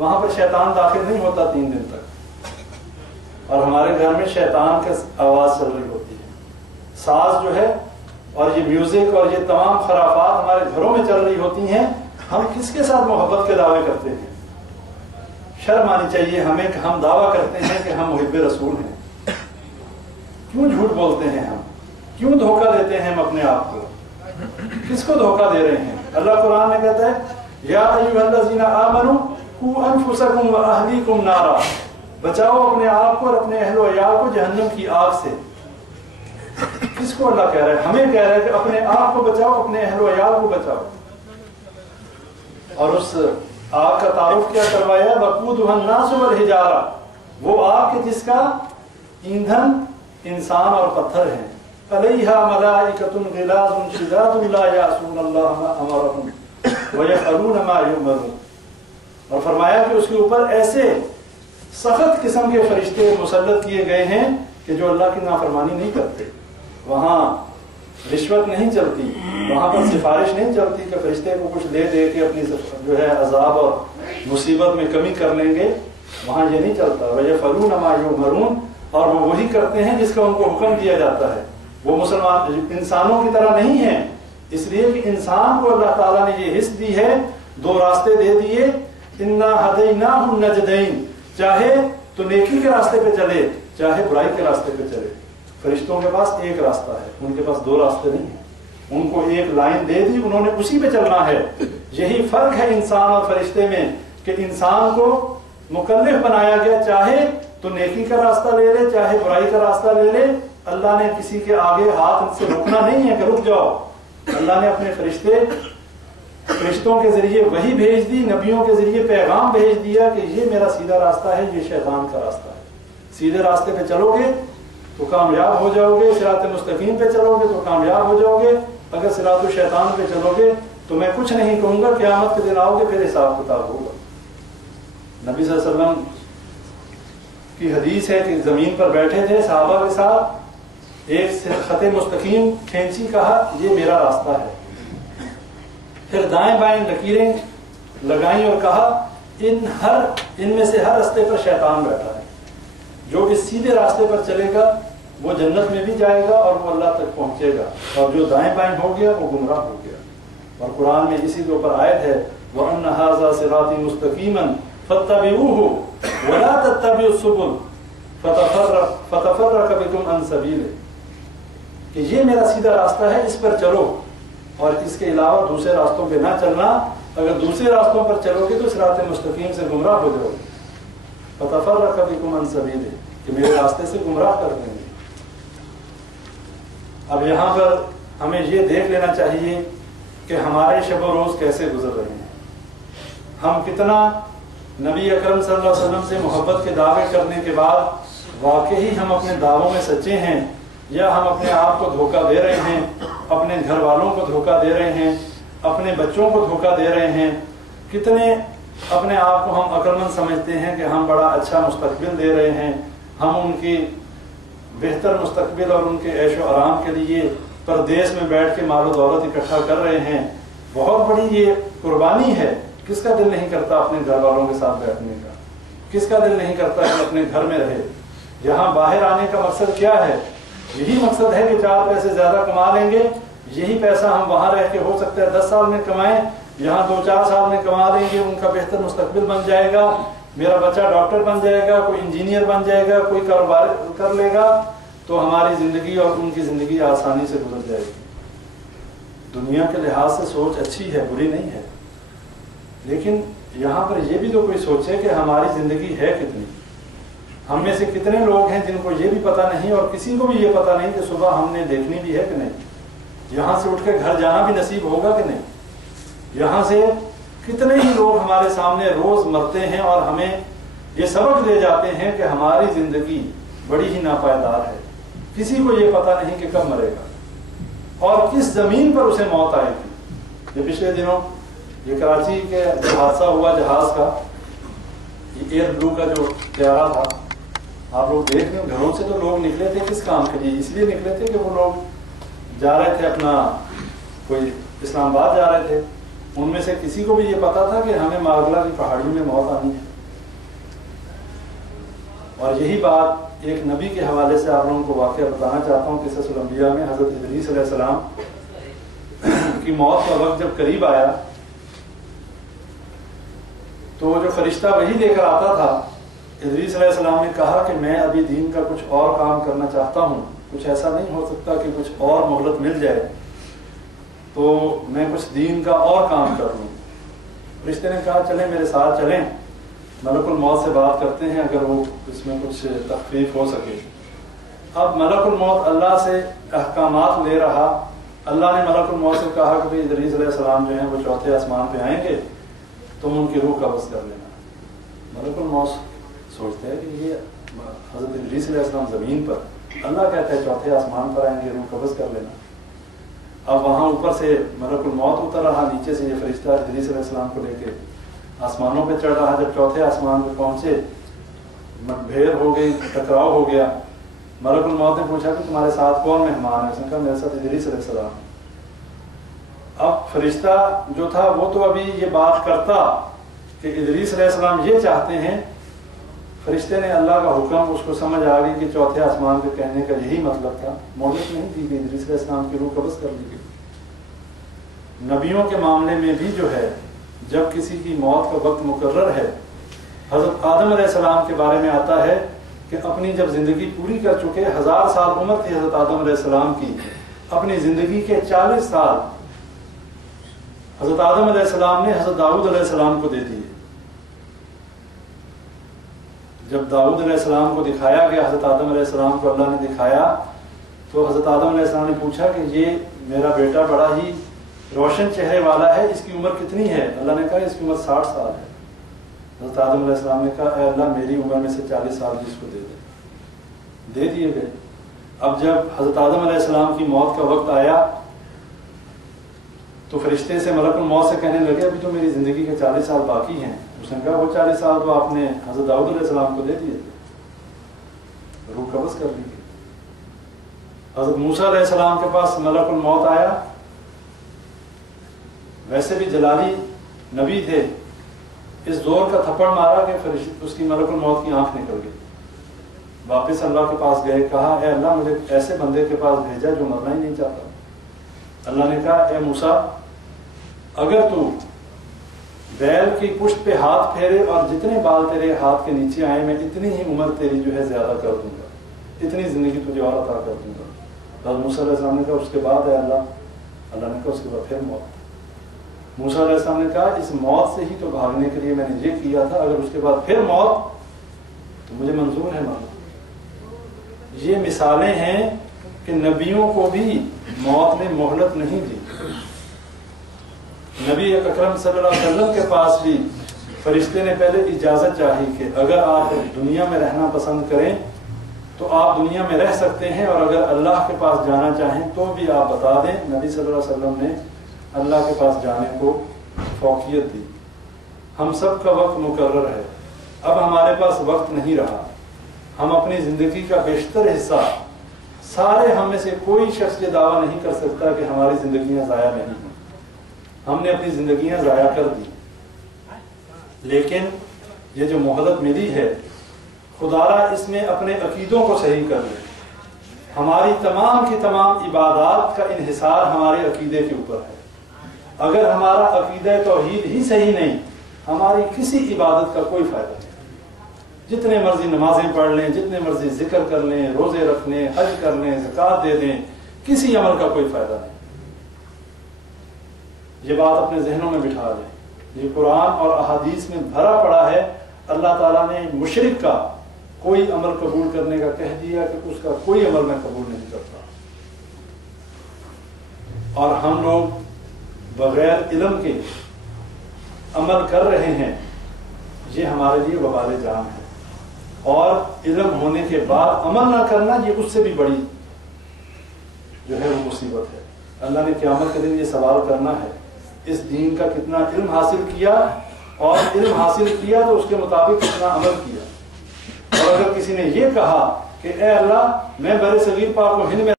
وہاں پر شیطان داخل نہیں ہوتا 3 دن تک، اور ہمارے گھر میں شیطان کی آواز چل رہی ہوتی ہے، ساز جو ہے اور یہ میوزک اور یہ تمام خرافات ہمارے گھروں میں چل رہی ہوتی ہیں، ہم کس کے ساتھ محبت کے دعوے کرتے ہیں؟ شرم آنی چاہیے ہمیں کہ ہم دعویٰ کرتے ہیں کہ ہم محب رسول ہیں۔ کیوں جھوٹ بولتے ہیں ہم؟ کیوں دھوکہ دیتے ہیں ہم اپنے آپ کو؟ کس کو دھوکہ دے رہے ہیں؟ اللہ قرآن میں کہتا ہے یا ایھا الذین آمنوا قوا انفسکم واہلیکم نارا، بچاؤ اپنے آپ کو اور اپنے اہل و عیال کو جہنم کی آگ سے۔ کس کو اللہ کہہ رہا ہے؟ ہمیں کہہ رہا ہے کہ اپنے آپ کو بچاؤ، اپنے اہل و عیال کو بچاؤ۔ اور اس آگ کا تعارف کیا کروایا؟ وقودھا الناس والحجارہ، وہ آگ کہ جس کا ایندھن انسان اور پتھر ہیں، علیہا ملائکۃ غلاظ شداد لا یعصون اللہ ما امرہم ویفعلون ما یؤمرون، اور فرمایا کہ اس کے اوپر ایسے سخت قسم کے فرشتے مسلط کیے گئے ہیں کہ جو اللہ کی نافرمانی نہیں کرتے۔ وہاں رشوت نہیں چلتی، وہاں پر سفارش نہیں چلتی کہ فرشتے کو کچھ دے دے کے اپنی جو ہے عذاب اور مصیبت میں کمی کر لیں گے، وہاں یہ نہیں چلتا۔ وَيَفْعَلُونَ مَا يُؤْمَرُونَ، اور وہ وہی کرتے ہیں جس کا ان کو حکم دیا جاتا ہے۔ وہ مسلمان انسانوں کی طرح نہیں ہیں، اس لیے کہ انسان کو اللہ تعالیٰ نے یہ حص دی ہے، 2 راستے دے دیے، اِنَّا هَدَيْنَاهُ النَّجْدَيْنِ، چاہے تو نیکی کے راستے پہ چلے، چاہے برائی کے راستے پہ چلے۔ فرشتوں کے پاس ایک راستہ ہے، ان کے پاس 2 راستے نہیں ہیں، ان کو ایک لائن دے دی، انہوں نے اسی پہ چلنا ہے۔ یہی فرق ہے انسان اور فرشتے میں کہ انسان کو مکلف بنایا گیا، چاہے تو نیکی کا راستہ لے لے، چاہے برائی کا راستہ لے لے۔ اللہ نے کسی کے آگے ہاتھ سے روکنا نہیں ہے کہ رک جاؤ۔ اللہ نے اپنے فرشتوں کے ذریعے وحی بھیج دی، نبیوں کے ذریعے پیغام بھیج دیا کہ یہ میرا سیدھا راستہ ہے، یہ شیطان کا راستہ ہے۔ سیدھے راستے پہ چلو گے تو کامیاب ہو جاؤ گے، صراط مستقیم پہ چلو گے تو کامیاب ہو جاؤ گے، اگر صراط الشیطان پہ چلو گے تو میں کچھ نہیں کہوں گا، قیامت کے دن آؤ گے پھر حساب کتاب ہوگا۔ نبی صلی اللہ علیہ وسلم کی حدیث ہے کہ زمین پر بیٹھے تھے صحابہ کے ساتھ، ایک خط مستقیم کھینچی، کہا یہ میرا راستہ ہے، پھر دائیں بائیں لکیریں لگائیں اور کہا ان میں سے ہر راستے پر شیطان بیٹھا ہے، جو اس سیدھے راستے پر چلے گا وہ جنت میں بھی جائے گا اور وہ اللہ تک پہنچے گا، اور جو دائیں بائیں ہو گیا وہ گمراہ ہو گیا۔ اور قرآن میں اسی کے اوپر آیت ہے وَأَنَّ هَذَا صِرَاطِي مُسْتَقِيمًا فَاتَّبِعُوهُ وَلَا تَتَّبِعُوا السُّبُلَ فَتَفَرَّقَ بِكُمْ عَنْ سَبِيلِهِ، کہ یہ میرا سیدھا راستہ ہے، اس پر چلو، اور اس کے علاوہ دوسرے راستوں پہ نہ چلنا، اگر دوسرے راستوں پر چلو گے تو صراط مستقیم سے گمراہ ہو جاؤ گے۔ فَتَفَرَّقَ بِكُمْ عَنْ سَبِيلِهِ، کہ میرے راستے سے گمراہ کر دیں گے۔ اب یہاں پر ہمیں یہ دیکھ لینا چاہیے کہ ہمارے شب و روز کیسے گزر رہے ہیں، ہم کتنا نبی اکرم صلی اللہ علیہ وسلم سے محبت کے دعوے کرنے کے بعد واقعی ہم اپنے دعووں میں سچے ہیں، یا ہم اپنے آپ کو دھوکہ دے رہے ہیں، اپنے گھر والوں کو دھوکہ دے رہے ہیں، اپنے بچوں کو دھوکہ دے رہے ہیں۔ کتنے اپنے آپ کو ہم عقلمند سمجھتے ہیں کہ ہم بڑا اچھا مستقبل دے رہے ہیں، ہم ان کی بہتر مستقبل اور ان کے عیش و آرام کے لیے پردیس میں بیٹھ کے مال و دولت اکٹھا کر رہے ہیں۔ بہت بڑی یہ قربانی ہے۔ کس کا دل نہیں کرتا اپنے گھر والوں کے ساتھ بیٹھنے کا؟ کس کا دل نہیں کرتا کہ اپنے گھر میں رہے؟ یہاں باہر آنے کا مقصد کیا ہے؟ یہی مقصد ہے کہ 4 پیسے زیادہ کما لیں گے، یہی پیسہ ہم وہاں رہ کے ہو سکتا ہے 10 سال میں کمائیں، یہاں 2-4 سال میں کما لیں گے، ان کا بہتر مستقبل بن جائے گا، میرا بچہ ڈاکٹر بن جائے گا، کوئی انجینئر بن جائے گا، کوئی کاروبار کر لے گا، تو ہماری زندگی اور ان کی زندگی آسانی سے گزر جائے گی۔ دنیا کے لحاظ سے سوچ اچھی ہے، بری نہیں ہے، لیکن یہاں پر یہ بھی تو کوئی سوچے کہ ہماری زندگی ہے کتنی۔ ہم میں سے کتنے لوگ ہیں جن کو یہ بھی پتہ نہیں، اور کسی کو بھی یہ پتہ نہیں کہ صبح ہم نے دیکھنی بھی ہے کہ نہیں، یہاں سے اٹھ کے گھر جانا بھی نصیب ہوگا کہ نہیں۔ یہاں سے کتنے ہی لوگ ہمارے سامنے روز مرتے ہیں اور ہمیں یہ سبق دے جاتے ہیں کہ ہماری زندگی بڑی ہی ناپائیدار ہے، کسی کو یہ پتہ نہیں کہ کب مرے گا اور کس زمین پر اسے موت آئے گی۔ یہ پچھلے دنوں یہ کراچی کے حادثہ ہوا جہاز کا، یہ ایئر بلو کا جو طیارہ تھا، آپ لوگ دیکھ لیں، گھروں سے تو لوگ نکلے تھے کس کام کے لیے؟ اس لیے نکلے تھے کہ وہ لوگ جا رہے تھے اپنا کوئی اسلام آباد جا رہے تھے، ان میں سے کسی کو بھی یہ پتا تھا کہ ہمیں ماگلا کی پہاڑی میں موت آنی ہے؟ اور یہی بات ایک نبی کے حوالے سے آپ لوگوں کو واقعہ بتانا چاہتا ہوں۔ قصص الانبیاء میں حضرت ادریس علیہ السلام کی موت کا وقت جب قریب آیا تو جو فرشتہ وہی لے کر آتا تھا، ادریس علیہ السلام نے کہا کہ میں ابھی دین کا کچھ اور کام کرنا چاہتا ہوں، کچھ ایسا نہیں ہو سکتا کہ کچھ اور مہلت مل جائے تو میں کچھ دین کا اور کام کر لوں۔ فرشتے نے کہا چلیں میرے ساتھ چلیں، ملک الموت سے بات کرتے ہیں اگر وہ اس میں کچھ تخفیف ہو سکے۔ اب ملک الموت اللہ سے احکامات لے رہا، اللہ نے ملک الموت سے کہا کہ بھئی ادریس علیہ السلام جو ہیں وہ چوتھے آسمان پہ آئیں گے، تم ان کی روح قبض کر لینا۔ ملک الموت سوچتے ہیں کہ یہ حضرت ادریس علیہ السلام زمین پر، اللہ کہتا ہے چوتھے آسمان پر آئیں گے، روح قبض کر لینا۔ اب وہاں اوپر سے ملک الموت اتر رہا، نیچے سے یہ فرشتہ ادریس علیہ السلام کو لے کے آسمانوں پہ چڑھ رہا۔ جب چوتھے آسمان پہ پہنچے مت بھیڑ ہو گئی، ٹکراؤ ہو گیا۔ ملک الموت نے پوچھا کہ تمہارے ساتھ کون مہمان ہے؟ اس نے کہا میرے ساتھ ادریس علیہ السلام۔ اب فرشتہ جو تھا وہ تو ابھی یہ بات کرتا کہ ادریس علیہ السلام یہ چاہتے ہیں، فرشتے نے اللہ کا حکم، اس کو سمجھ آ گئی کہ چوتھے آسمان پہ کہنے کا یہی مطلب تھا، مہلت نہیں دی گئی، ادریس علیہ السلام کی روح قبض کر لی گئی۔ نبیوں کے معاملے میں بھی جو ہے جب کسی کی موت کا وقت مقرر ہے، حضرت آدم علیہ السلام کے بارے میں آتا ہے کہ اپنی جب زندگی پوری کر چکے، 1000 سال عمر تھی حضرت آدم علیہ السلام کی، اپنی زندگی کے 40 سال حضرت آدم علیہ السلام نے حضرت داؤد علیہ السلام کو دے دیے۔ جب داؤد علیہ السلام کو دکھایا گیا، حضرت آدم علیہ السلام کو اللہ نے دکھایا تو حضرت آدم علیہ السلام نے پوچھا کہ یہ میرا بیٹا بڑا ہی روشن چہرے والا ہے، اس کی عمر کتنی ہے؟ اللہ نے کہا اس کی عمر 60 سال ہے۔ حضرت آدم علیہ السلام نے کہا اے اللہ میری عمر میں سے 40 سال بھی اس کو دے دیے گئے۔ اب جب حضرت آدم علیہ السلام کی موت کا وقت آیا تو فرشتے سے ملک الموت سے کہنے لگے ابھی تو میری زندگی کے 40 سال باقی ہیں۔ اس نے کہا وہ 40 سال تو آپ نے حضرت داؤد علیہ السلام کو دے دیے تھے، روح قبض کر لی گئی۔ حضرت موسیٰ علیہ السلام کے پاس ملک الموت آیا، ویسے بھی جلالی نبی تھے، اس زور کا تھپڑ مارا کہ اس کی ملک الموت کی آنکھ نکل گئی۔ واپس اللہ کے پاس گئے، کہا اے اللہ مجھے ایسے بندے کے پاس بھیجا جو مرنا ہی نہیں چاہتا۔ اللہ نے کہا اے موسیٰ اگر تو بیل کی پشت پہ ہاتھ پھیرے اور جتنے بال تیرے ہاتھ کے نیچے آئے میں اتنی ہی عمر تیری جو ہے زیادہ کر دوں گا، اتنی زندگی تجھے اور عطا کر دوں گا۔ حضرت موسیٰ علیہ السلام نے کہا اس کے بعد ہے اللہ نے کہا اس کے بعد پھر موت۔ موسیٰ علیہ السلام نے کہا اس موت سے ہی تو بھاگنے کے لیے میں نے یہ کیا تھا، اگر اس کے بعد پھر موت تو مجھے منظور ہے موت۔ یہ مثالیں ہیں کہ نبیوں کو بھی موت نے مہلت نہیں دی۔ نبی اکرم صلی اللہ علیہ وسلم کے پاس بھی فرشتے نے پہلے اجازت چاہی کہ اگر آپ دنیا میں رہنا پسند کریں تو آپ دنیا میں رہ سکتے ہیں، اور اگر اللہ کے پاس جانا چاہیں تو بھی آپ بتا دیں۔ نبی صلی اللہ علیہ وسلم نے اللہ کے پاس جانے کو فوقیت دی۔ ہم سب کا وقت مقرر ہے، اب ہمارے پاس وقت نہیں رہا۔ ہم اپنی زندگی کا بیشتر حصہ، سارے ہم میں سے کوئی شخص یہ دعویٰ نہیں کر سکتا کہ ہماری زندگیاں ضائع نہیں ہیں، ہم نے اپنی زندگیاں ضائع کر دی۔ لیکن یہ جو مہلت ملی ہے، خدارا اس میں اپنے عقیدوں کو صحیح کر لے۔ ہماری تمام کی تمام عبادات کا انحصار ہمارے عقیدے کے اوپر ہے۔ اگر ہمارا عقیدہ توحید ہی صحیح نہیں، ہماری کسی عبادت کا کوئی فائدہ نہیں۔ جتنے مرضی نمازیں پڑھ لیں، جتنے مرضی ذکر کر لیں، روزے رکھ لیں، حج کر لیں، زکوٰۃ دے دیں، کسی عمل کا کوئی فائدہ نہیں۔ یہ بات اپنے ذہنوں میں بٹھا لیں۔ یہ قرآن اور احادیث میں بھرا پڑا ہے۔ اللہ تعالیٰ نے مشرک کا کوئی عمل قبول کرنے کا کہہ دیا کہ اس کا کوئی عمل میں قبول نہیں کرتا، اور ہم لوگ بغیر علم کے عمل کر رہے ہیں، یہ ہمارے لیے وبال جان ہے۔ اور علم ہونے کے بعد عمل نہ کرنا، یہ اس سے بھی بڑی جو ہے وہ مصیبت ہے۔ اللہ نے قیامت کے دن یہ سوال کرنا ہے اس دین کا کتنا علم حاصل کیا، اور علم حاصل کیا تو اس کے مطابق کتنا عمل کیا۔ اور اگر کسی نے یہ کہا کہ اے اللہ میں بر صغیر پاک و ہند میں